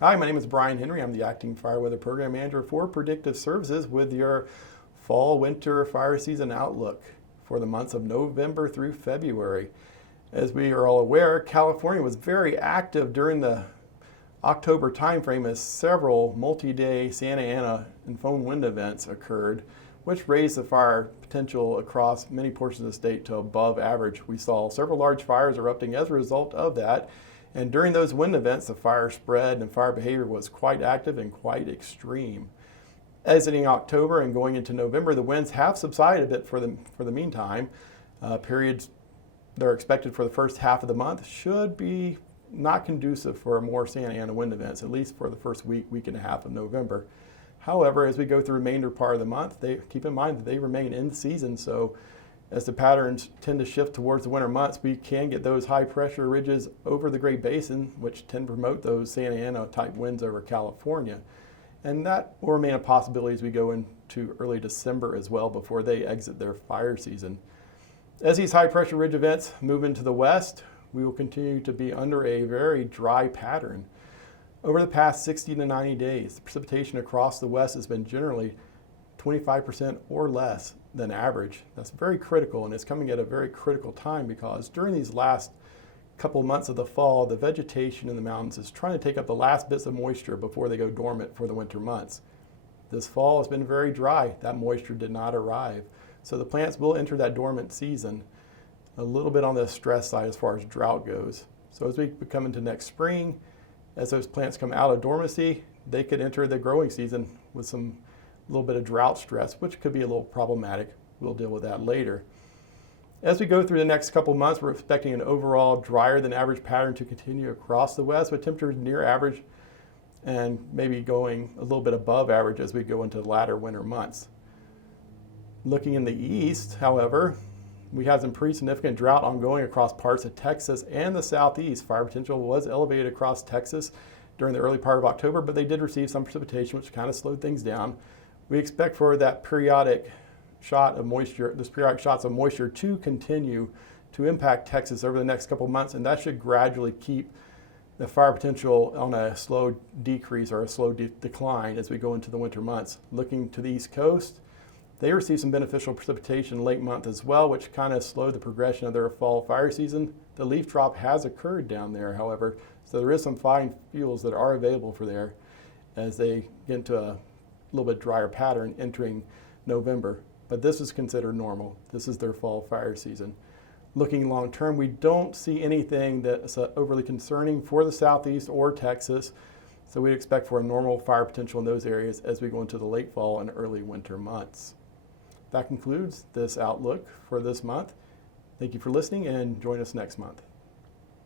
Hi, my name is Brian Henry. I'm the Acting Fire Weather Program Manager for Predictive Services with your fall-winter fire season outlook for the months of November through February. As we are all aware, California was very active during the October timeframe as several multi-day Santa Ana and phone wind events occurred, which raised the fire potential across many portions of the state to above average. We saw several large fires erupting as a result of that. And during those wind events, the fire spread and fire behavior was quite active and quite extreme. Exiting October and going into November, the winds have subsided a bit for the meantime. Periods that are expected for the first half of the month should be not conducive for more Santa Ana wind events, at least for the first week and a half of November. However, as we go through the remainder part of the month, keep in mind that they remain in season, so as the patterns tend to shift towards the winter months, we can get those high pressure ridges over the Great Basin, which tend to promote those Santa Ana type winds over California. And that will remain a possibility as we go into early December as well before they exit their fire season. As these high pressure ridge events move into the west, we will continue to be under a very dry pattern. Over the past 60 to 90 days, the precipitation across the west has been generally 25% or less than average. That's very critical, and it's coming at a very critical time because during these last couple months of the fall, the vegetation in the mountains is trying to take up the last bits of moisture before they go dormant for the winter months. This fall has been very dry. That moisture did not arrive. So the plants will enter that dormant season a little bit on the stress side as far as drought goes. So as we come into next spring, as those plants come out of dormancy, they could enter the growing season with a little bit of drought stress, which could be a little problematic. We'll deal with that later. As we go through the next couple months, we're expecting an overall drier than average pattern to continue across the west with temperatures near average and maybe going a little bit above average as we go into the latter winter months. Looking in the east, however, we have some pretty significant drought ongoing across parts of Texas and the southeast. Fire potential was elevated across Texas during the early part of October, but they did receive some precipitation, which kind of slowed things down. We expect for that periodic shot of moisture, those periodic shots of moisture to continue to impact Texas over the next couple of months, and that should gradually keep the fire potential on a slow decrease or a slow decline as we go into the winter months. Looking to the East Coast, they received some beneficial precipitation late month as well, which kind of slowed the progression of their fall fire season. The leaf drop has occurred down there, however, so there is some fine fuels that are available for there as they get into a little bit drier pattern entering November. But this is considered normal. This is their fall fire season. Looking long term, we don't see anything that's overly concerning for the southeast or Texas. So we expect for a normal fire potential in those areas as we go into the late fall and early winter months. That concludes this outlook for this month. Thank you for listening and join us next month.